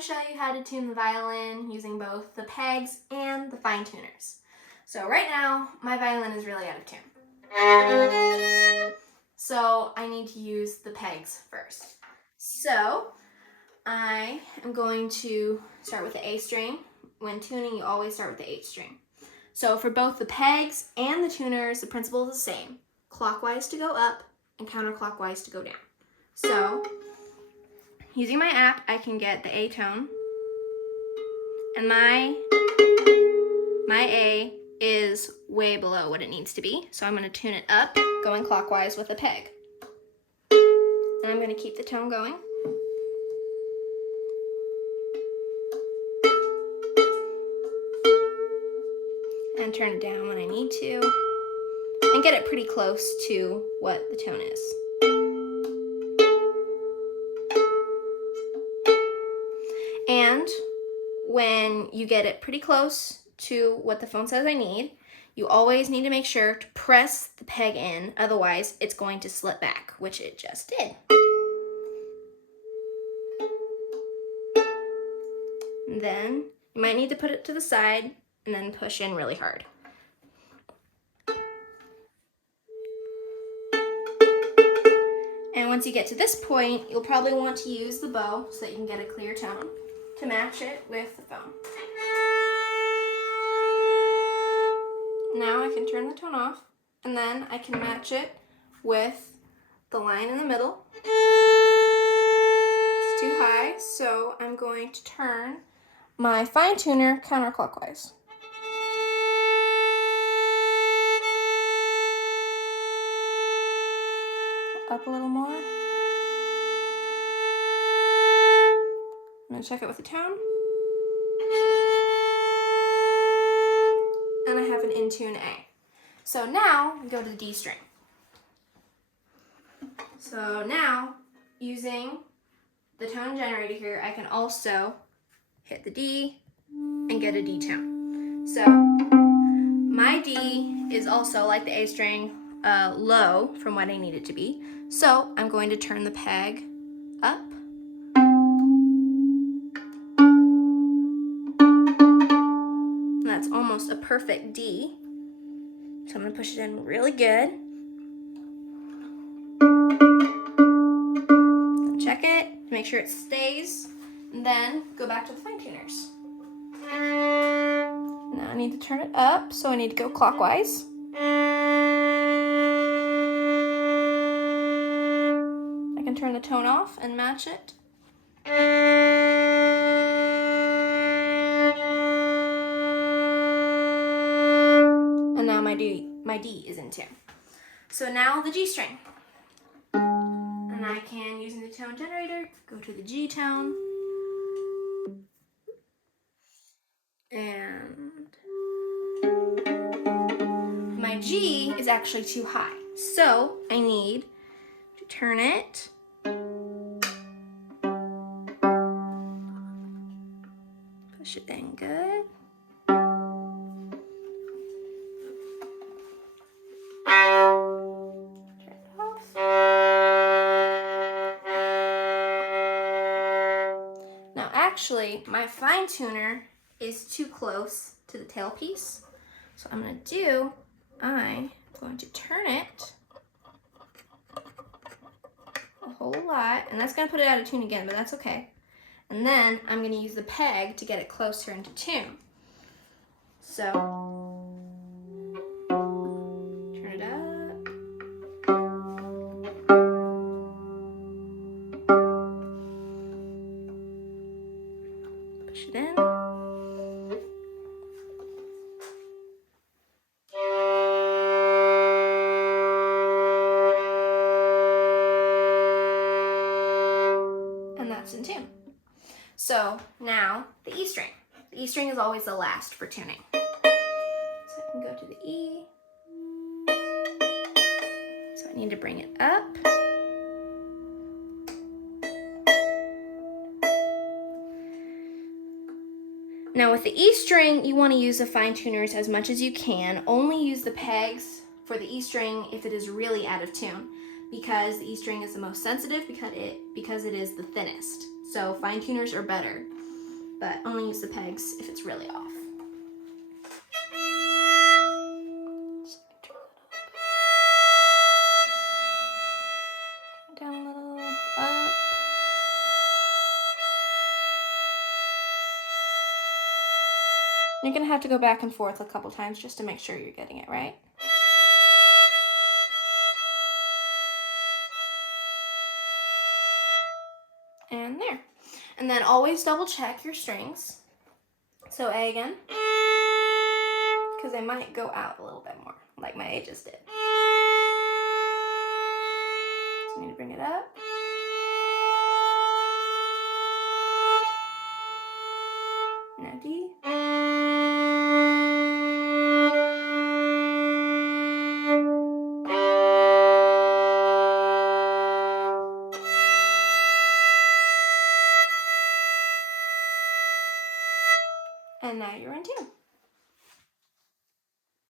to show you how to tune the violin using both the pegs and the fine tuners. So right now, my violin is really out of tune. So I need to use the pegs first. So I am going to start with the A string. When tuning, you always start with the 8th string. So for both the pegs and the tuners, the principle is the same. Clockwise to go up and counterclockwise to go down. So using my app, I can get the A tone, and my A is way below what it needs to be. So I'm going to tune it up, going clockwise with a peg. And I'm going to keep the tone going. And turn it down when I need to, and get it pretty close to what the tone is. And when you get it pretty close to what the phone says I need, you always need to make sure to press the peg in, otherwise it's going to slip back, which it just did. And then you might need to put it to the side and then push in really hard. And once you get to this point, you'll probably want to use the bow so that you can get a clear tone to match it with the phone. Now I can turn the tone off, and then I can match it with the line in the middle. It's too high, so I'm going to turn my fine tuner counterclockwise. Up a little more. I'm going to check it with the tone. And I have an in tune A. So now we go to the D string. So now, using the tone generator here, I can also hit the D and get a D tone. So my D is also, like the A string, low from what I need it to be. So I'm going to turn the peg up. And that's almost a perfect D. So I'm going to push it in really good. Check it, make sure it stays, and then go back to the fine tuners. Now I need to turn it up, so I need to go clockwise. I can turn the tone off and match it. And now my D is in tune. So now the G string. And I can, using the tone generator, go to the G tone. And my G is actually too high. So I need to turn it. Push it in good. Turn it off. Now actually, my fine tuner is too close to the tailpiece. So I'm going to turn it a whole lot, and that's going to put it out of tune again, but that's okay. And then I'm going to use the peg to get it closer into tune. So turn it up. Push it in. In tune. So now the E string. The E string is always the last for tuning. So I can go to the E. So I need to bring it up. Now with the E string, you want to use the fine tuners as much as you can. Only use the pegs for the E string if it is really out of tune, because the E string is the most sensitive because it is the thinnest. So fine tuners are better. but only use the pegs if it's really off. Down a little, up. You're gonna have to go back and forth a couple times just to make sure you're getting it right. And there. And then always double check your strings. So A again, because they might go out a little bit more, like my A just did. So I need to bring it up. Now D. And now you're in tune.